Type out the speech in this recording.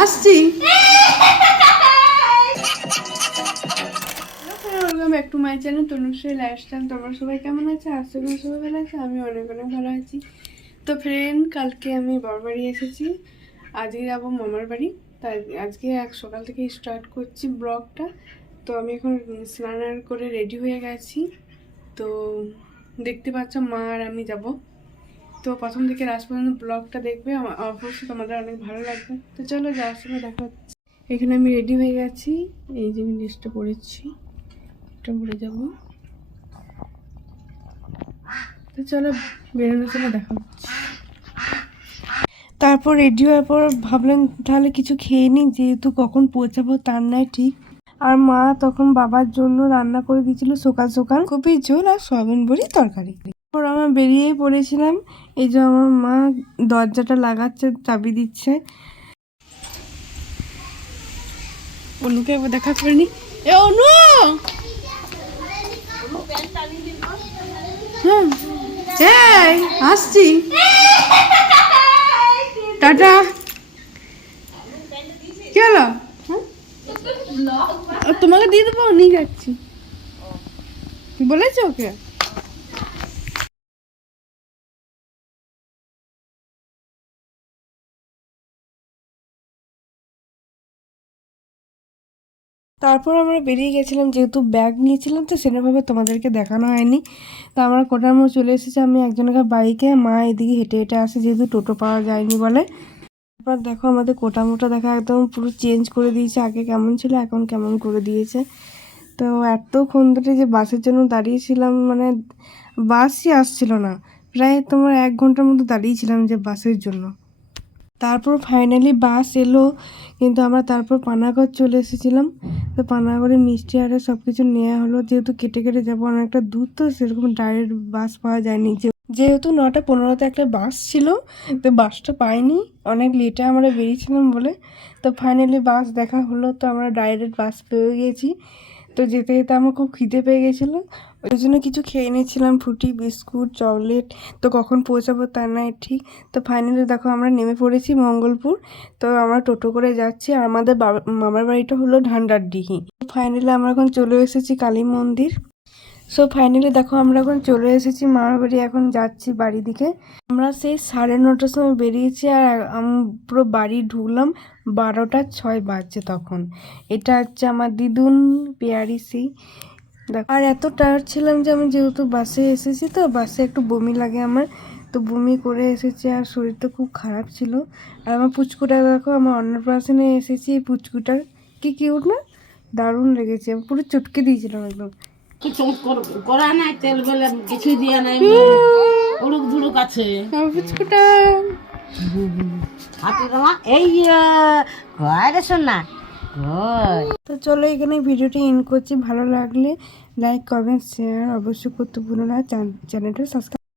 আসছি। Welcome back to my channel Tanushree lifestyle. তোমরা সবাই কেমন আছে? আশা করি সবাই ভালো আছে। আমি অনেক অনেক ভালো আছি। তো ফ্রেন্ড, কালকে আমি বরবাড়ি এসেছি, আজকে যাবো মামার বাড়ি। তাই আজকে সকাল থেকে স্টার্ট করছি ব্লগটা। তো আমি এখন স্নান করে রেডি হয়ে গেছি। তো দেখতে পাচ্ছ মা আর আমি যাব। তো প্রথম থেকে লাস্ট পর্যন্ত ব্লগটা দেখবে, আমার অবশ্যই তোমাদের অনেক ভালো লাগবে। তো চলো, যাওয়ার সময় দেখা হচ্ছে। এখানে আমি রেডি হয়ে গেছি, এই যে আমি ড্রেসটা পরেছি, এটা পরে যাবো। তো চলো, বেরোনোর সময় দেখা হচ্ছে। তারপর রেডি হওয়ার পর ভাবলাম তাহলে কিছু খেয়ে নিই, যেহেতু কখন পৌঁছাবো তার নাই ঠিক। আর মা তখন বাবার জন্য রান্না করে দিয়েছিল সকাল সকাল কপি ঝোল আর সয়াবিন বড়ি তরকারি। তারপর আমরা বেরিয়েই পড়েছিলাম। এই যে আমার মা দরজাটা লাগাচ্ছে, চাবি দিচ্ছে। অনুকে একবার দেখা করে নি। এ অনু, হ্যাঁ আসছি, টাটা। কি হলো? তোমাকে দিয়ে দেবো, নিয়ে যাচ্ছি। বলেছো ওকে? তারপর আমরা বেরিয়ে গেছিলাম, যেহেতু ব্যাগ নিয়েছিলাম তো সেরকমভাবে তোমাদেরকে দেখানো হয়নি। তো আমরা কোটার মোড় চলে এসেছি। আমি একজনের বাইকে, মা এদিকে হেঁটে হেঁটে আসে, যেহেতু টোটো পাওয়া যায়নি বলে। তারপর দেখো আমাদের কোটামোটা দেখা একদম পুরো চেঞ্জ করে দিয়েছে, আগে কেমন ছিল এখন কেমন করে দিয়েছে। তো এতক্ষণ ধরে যে বাসের জন্য দাঁড়িয়েছিলাম, মানে বাসই আসছিল না, প্রায় তোমার 1 ঘন্টার মতো দাঁড়িয়েছিলাম যে বাসের জন্য। তারপর ফাইনালি বাস এলো, কিন্তু আমরা তারপর পানাগড় চলে এসেছিলাম। তো পানাগড়ে মিষ্টি আরে সব কিছু নেওয়া হলো, যেহেতু কেটে কেটে যাবো অনেকটা দূর, তো সেরকম ডাইরেক্ট বাস পাওয়া যায়নি। যেহেতু 9:15-তে একটা বাস ছিল, তো বাসটা পাইনি, অনেক লেটে আমরা বেরিয়েছিলাম বলে। তো ফাইনালি বাস দেখা হলো, তো আমরা ডাইরেক্ট বাস পেয়ে গেছি। তো যেতে যেতে আমার খুব খিদে পেয়ে গেছিলো, ওই জন্য কিছু খেয়ে নিয়েছিলাম, ফ্রুটি, বিস্কুট, চকলেট। তো কখন পৌঁছাবো তার নাই ঠিক। তো ফাইনালি দেখো আমরা নেমে পড়েছি মঙ্গলপুর। তো আমরা টোটো করে যাচ্ছি, আর আমাদের মামার বাড়িটা হলো ঢান্ডারডিহি। ফাইনালি আমরা এখন চলে এসেছি কালী মন্দির। সো ফাইনালি দেখো আমরা এখন চলে এসেছি মামার বাড়ি, এখন যাচ্ছি বাড়ি দিকে। আমরা সেই 9:30টার সময় বেরিয়েছি, আর পুরো বাড়ি ঢুকলাম 12টা 6 বাজছে তখন। এটা হচ্ছে আমার দিদুন পেয়ারিসি। দেখো, আর এত টায়ার্ড ছিলাম যে আমি, যেহেতু বাসে এসেছি তো বাসে একটু বমি লাগে আমার, তো বমি করে এসেছি, আর শরীরটা খুব খারাপ ছিল। আর আমার পুচকুটা দেখো, আমার অন্নপ্রাশনে এসেছি, এই পুচকুটার কি কিউট না, দারুণ লেগেছে, আমি পুরো চটকে দিয়েছিলাম একদম। কিছু করা নাই, তেল বেলে কিছুই দিয়া নাই, উড়ুক ধুড়ুক আছে আমার পুচকুটা। হাতে তোমার এই ঘরে শোন না। তো চলো, এখানে ভিডিওটি এন্ড করছি। ভালো লাগলে লাইক, কমেন্ট, শেয়ার অবশ্যই করতে ভুলো না। চ্যানেলটা সাবস্ক্রাইব।